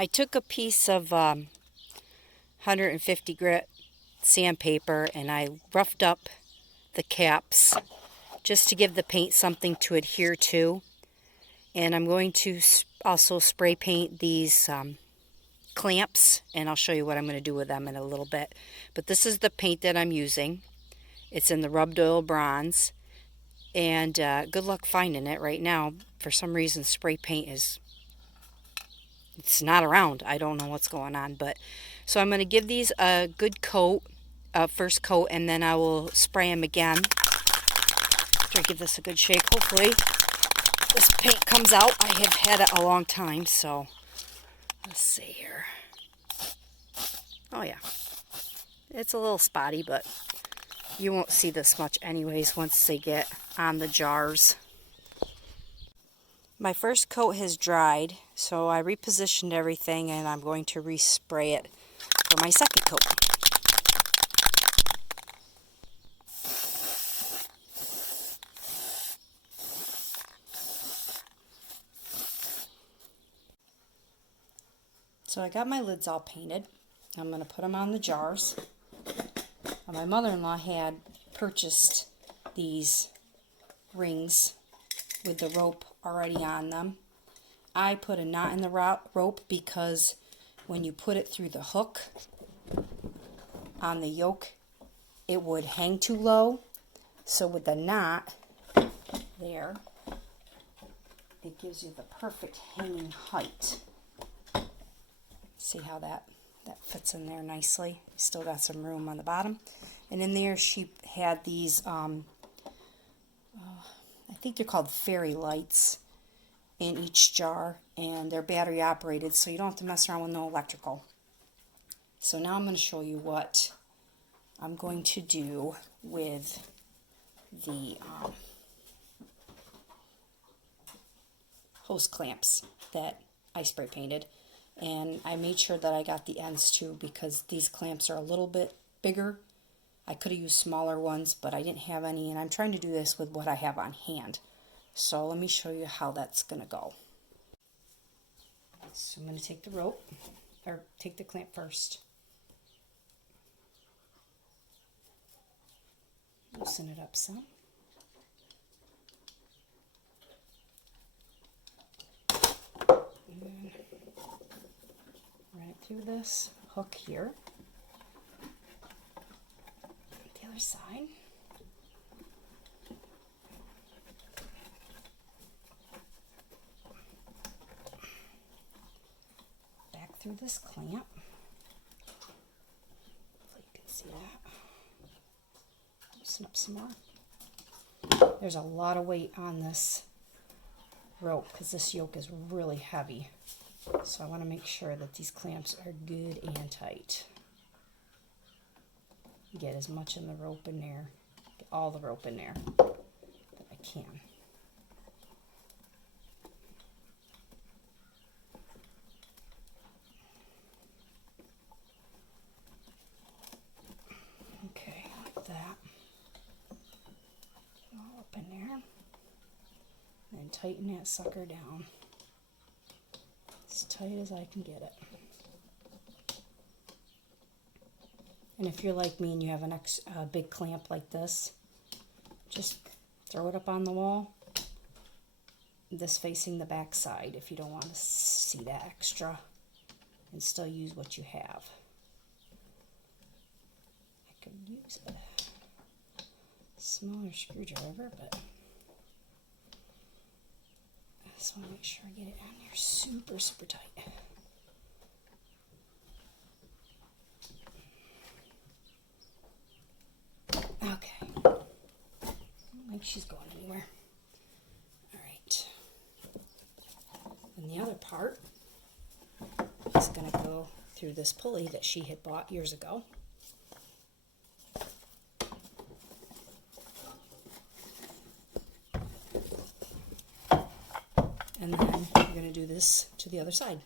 I took a piece of 150 grit sandpaper and I roughed up the caps just to give the paint something to adhere to. And I'm going to also spray paint these clamps, and I'll show you what I'm going to do with them in a little bit. But this is the paint that I'm using. It's in the rubbed oil bronze, and good luck finding it right now. For some reason, spray paint it's not around. I don't know what's going on, but so I'm going to give these a good coat, first coat, and then I will spray them again. After I give this a good shake, hopefully this paint comes out. I have had it a long time, so let's see here. Oh yeah, it's a little spotty, but you won't see this much anyways once they get on the jars. My first coat has dried, so I repositioned everything and I'm going to respray it for my second coat. So I got my lids all painted. I'm going to put them on the jars. My mother-in-law had purchased these rings with the rope already on them. I put a knot in the rope because when you put it through the hook on the yoke, it would hang too low. So with the knot there, it gives you the perfect hanging height. See how that fits in there nicely. Still got some room on the bottom. And in there she had these, I think they're called fairy lights in each jar. And they're battery operated, so you don't have to mess around with no electrical. So now I'm going to show you what I'm going to do with the hose clamps that I spray painted. And I made sure that I got the ends too, because these clamps are a little bit bigger. I could have used smaller ones, but I didn't have any, and I'm trying to do this with what I have on hand. So let me show you how that's going to go. So I'm going to take the rope, or take the clamp first. Loosen it up some. And run it through this hook here. The other side. Back through this clamp. Hopefully you can see that. Loosen up some more. There's a lot of weight on this rope because this yoke is really heavy. So I want to make sure that these clamps are good and tight. Get as much in the rope in there, get all the rope in there that I can. Okay, like that. All up in there. And tighten that sucker down. As tight as I can get it. And if you're like me and you have a big clamp like this, just throw it up on the wall. This facing the back side if you don't want to see that extra, and still use what you have. I could use a smaller screwdriver, but I just want to make sure I get it on there super, super tight. Okay. Like she's going anywhere. Alright. And the other part is going to go through this pulley that she had bought years ago. And then we're going to do this to the other side.